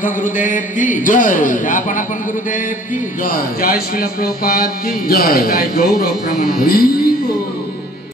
समर्थ गुरुदेव की जय। जापनापन गुरुदेव की जय। जय श्रील प्रभुपाद की जय। गौरव प्रमाण।